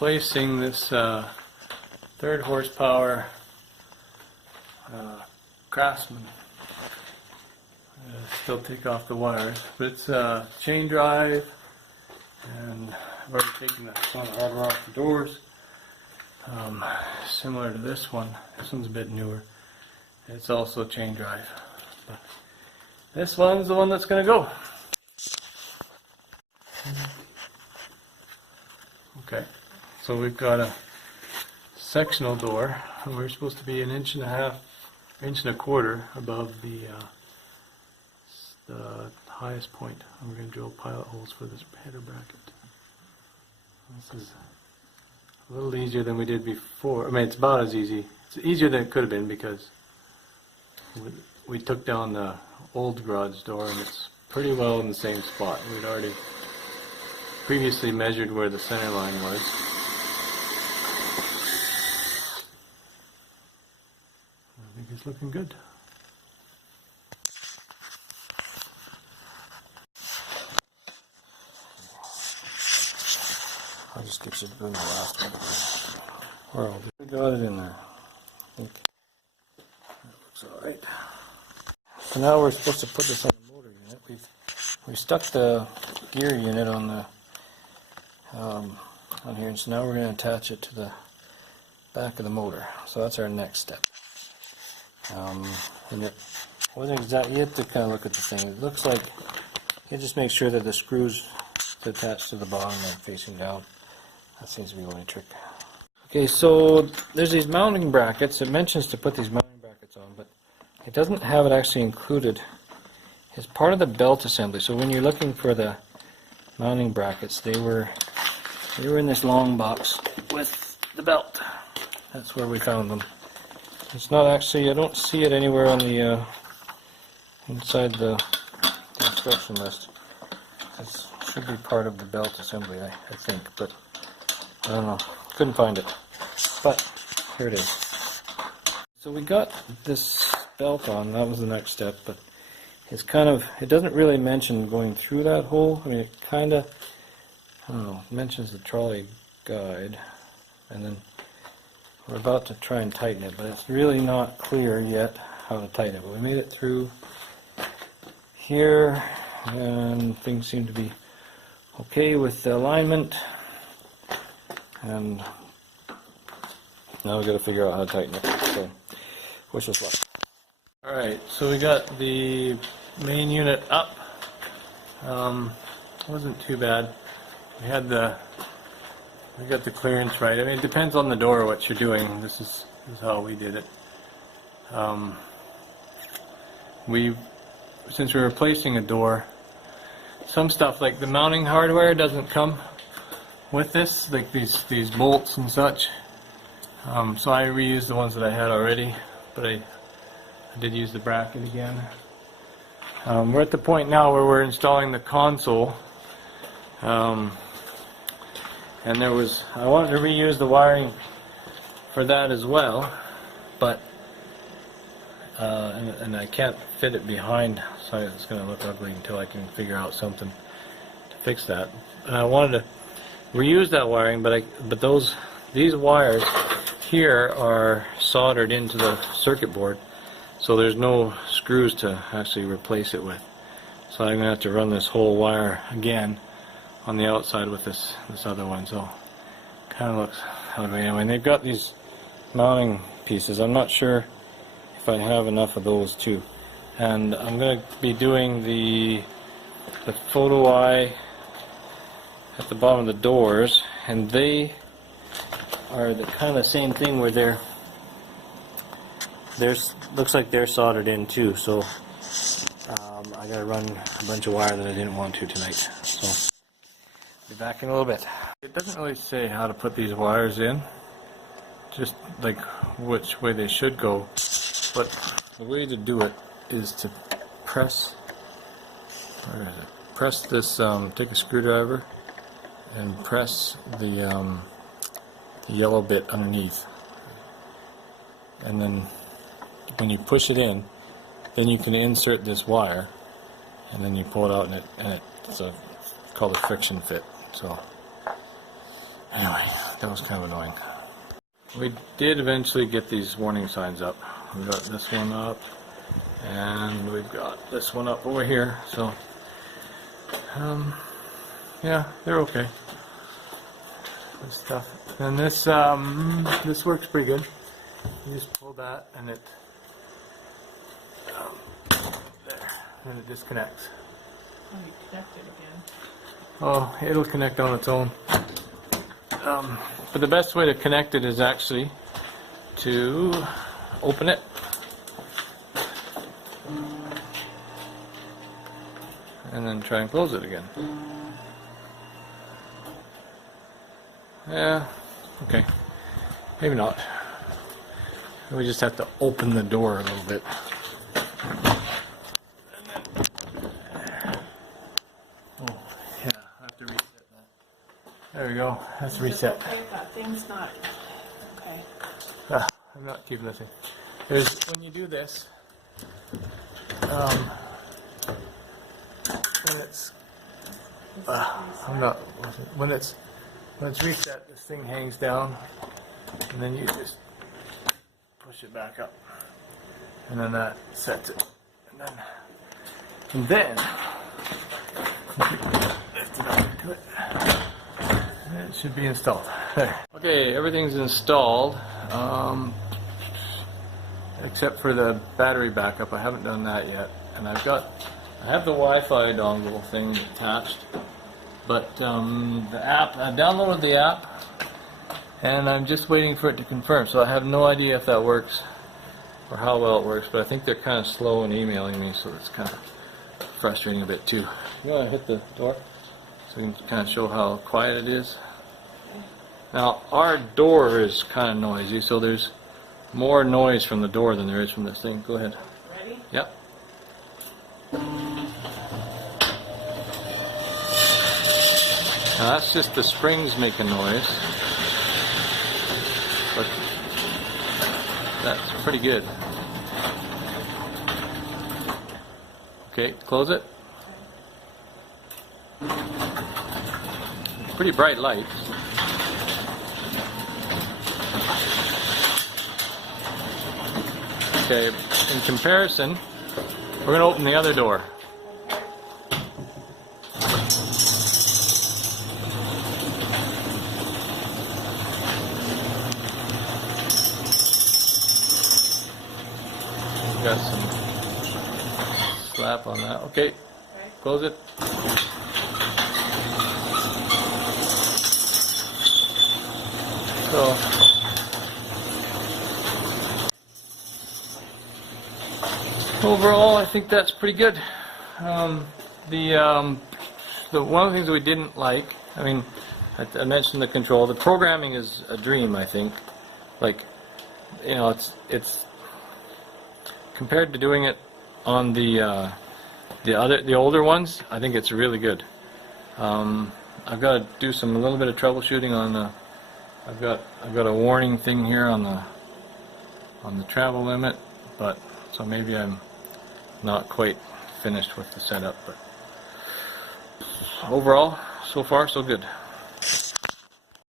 replacing this 3rd horsepower Craftsman. Still take off the wires, but it's a chain drive, and I've already taken the hardware off the doors. Similar to this one. This one's a bit newer. It's also chain drive. But this one's the one that's going to go. Okay, so we've got a sectional door, and we're supposed to be 1.5 inches above the highest point. And we're going to drill pilot holes for this header bracket. This is a little easier than we did before. I mean, it's about as easy. It's easier than it could have been because we took down the old garage door and it's pretty well in the same spot. We'd already previously measured where the center line was. I think it's looking good. I'll just get you to bring the last one. We got it in there. I think that looks alright. So now we're supposed to put this on the motor unit. We stuck the gear unit on the on here, and so now we're going to attach it to the back of the motor. So that's our next step. And it wasn't exactly. You have to kind of look at the thing. It looks like you just make sure that the screws attached to the bottom and facing down. That seems to be the only trick. Okay, so there's these mounting brackets. It mentions to put these mounting brackets on, but it doesn't have it actually included. It's part of the belt assembly. So when you're looking for the mounting brackets, they were in this long box with the belt. That's where we found them. It's not actually. I don't see it anywhere on the inside the instruction list. It should be part of the belt assembly, I think, but I don't know. Couldn't find it. But here it is. So we got this belt on. That was the next step, but it's kind of. It doesn't really mention going through that hole. I mean, it kind of. I don't know. It mentions the trolley guide, and then we're about to try and tighten it, but it's really not clear yet how to tighten it. But we made it through here, and things seem to be okay with the alignment, and now we've got to figure out how to tighten it. So, wish us luck. Alright, so we got the main unit up. Wasn't too bad. We got the clearance right. I mean, it depends on the door what you're doing. This is how we did it. Since we're replacing a door, some stuff like the mounting hardware doesn't come with this, like these bolts and such. So I reused the ones that I had already, but I did use the bracket again. We're at the point now where we're installing the console. And I wanted to reuse the wiring for that as well, but and I can't fit it behind, so it's going to look ugly until I can figure out something to fix that. And I wanted to reuse that wiring, but these wires here are soldered into the circuit board, so there's no screws to actually replace it with. So I'm going to have to run this whole wire again on the outside with this other one, so kind of looks ugly anyway. And they've got these mounting pieces. I'm not sure if I have enough of those too. And I'm going to be doing the photo eye at the bottom of the doors, and they are the kind of the same thing where looks like they're soldered in too. So I got to run a bunch of wire that I didn't want to tonight. So be back in a little bit. It doesn't really say how to put these wires in, just like which way they should go, but the way to do it is to press this, take a screwdriver and press the yellow bit underneath, and then when you push it in, then you can insert this wire, and then you pull it out, and it's called a friction fit. So anyway, That was kind of annoying. We did eventually get these warning signs up. We got this one up, and we've got this one up over here. So, yeah, they're okay. This stuff. And this this works pretty good. You just pull that, and it there, and it disconnects. Oh, you connected again. Oh, it'll connect on its own. But the best way to connect it is actually to open it. And then try and close it again. Yeah, okay. Maybe not. We just have to open the door a little bit. Oh, yeah, I have to reset that. There we go. That's reset. Okay, that thing's not. Okay. Ah, I'm not keeping this in. There's, when you do this, when it's, when it's reset, this thing hangs down, and then you just push it back up, and then that sets it, and then lift it up into it, and it should be installed. There. Okay, everything's installed, except for the battery backup. I haven't done that yet, and I have the Wi-Fi dongle thing attached, but the app, I downloaded the app, and I'm just waiting for it to confirm, so I have no idea if that works or how well it works, but I think they're kind of slow in emailing me, so it's kind of frustrating a bit too. You want to hit the door so we can kind of show how quiet it is? Now, our door is kind of noisy, so there's more noise from the door than there is from this thing. Go ahead. Ready? Yep. Now that's just the springs making noise, but that's pretty good. Okay, close it. Pretty bright light. Okay, in comparison, we're going to open the other door. Got some slap on that. Okay, close it. So, overall, I think that's pretty good. The one of the things that we didn't like, I mean, I mentioned the control. The programming is a dream, I think. Like, you know, it's compared to doing it on the older ones. I think it's really good. I've got to do a little bit of troubleshooting on the. I've got a warning thing here on the travel limit, but so maybe I'm not quite finished with the setup. But overall, so far so good.